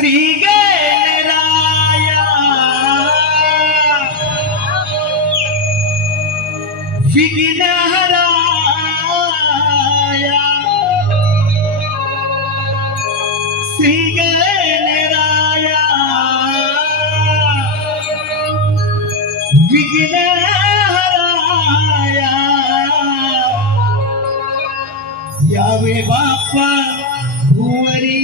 श्री गणराया विघ्नहराया श्री गणराया विघ्नहराया यावे बाप्पा भुवरी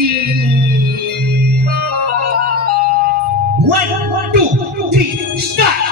1 2 3 start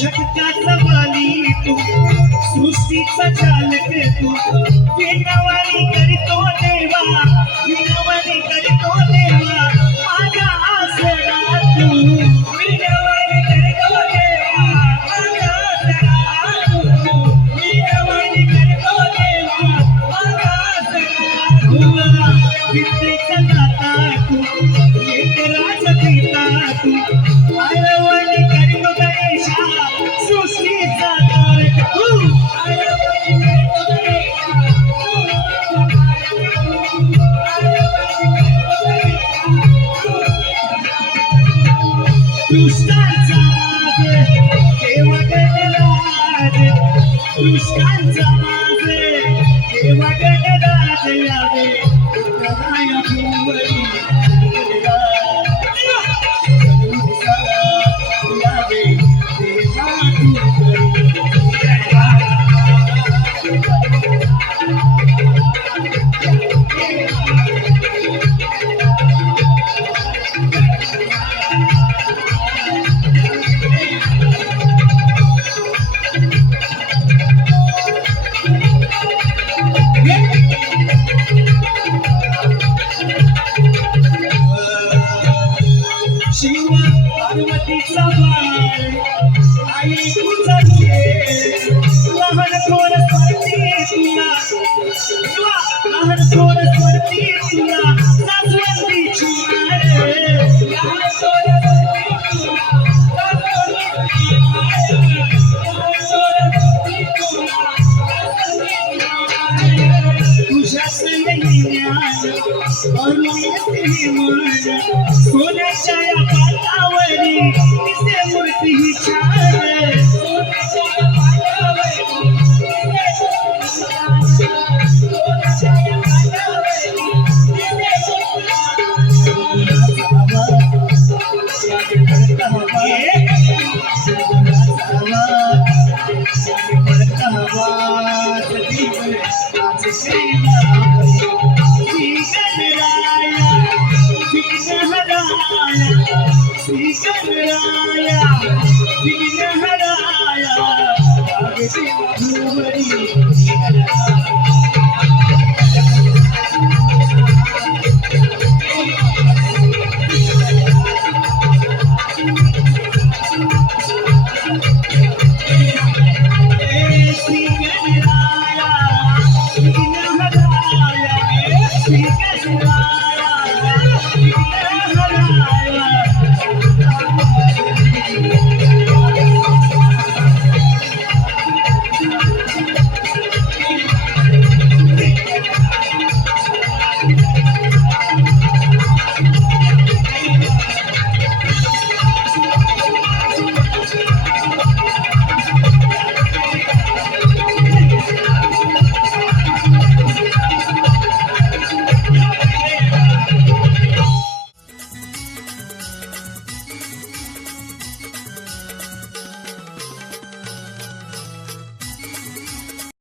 जगताचा माली तू सृष्टीचा चालक तू विनवणी करतो देवा विनवणी करतो देवा माझ्या आसरा तू विनवणी करतो देवा माझ्या आसरा तू विनवणी करतो देवा माझ्या आसरा तू विद्येचा दाता तू लेकराचा पिता तू आळवणी करतो गणेशा सृष्टीचा तारक तू आळवणी करतो गणेशा दुष्टांचा माज देवा गणराज दुष्टांचा माज देवा गणराज यावे उत्तराया भुवरी शिव पार्वतीचा बाळ आई तुझा लहान थोर स्वर्ती तुला लहान थोर स्वर्ती तुला सासवंती चुमार लहान थोर तुझ्या सोन्याच्या या पाटावरी तिचे मूर्ती ही छान सोन्याच्या या पाटावरी सोन्याच्या या पाटावरी श्री गणराया विघ्न हराया आगे देवा भुवरी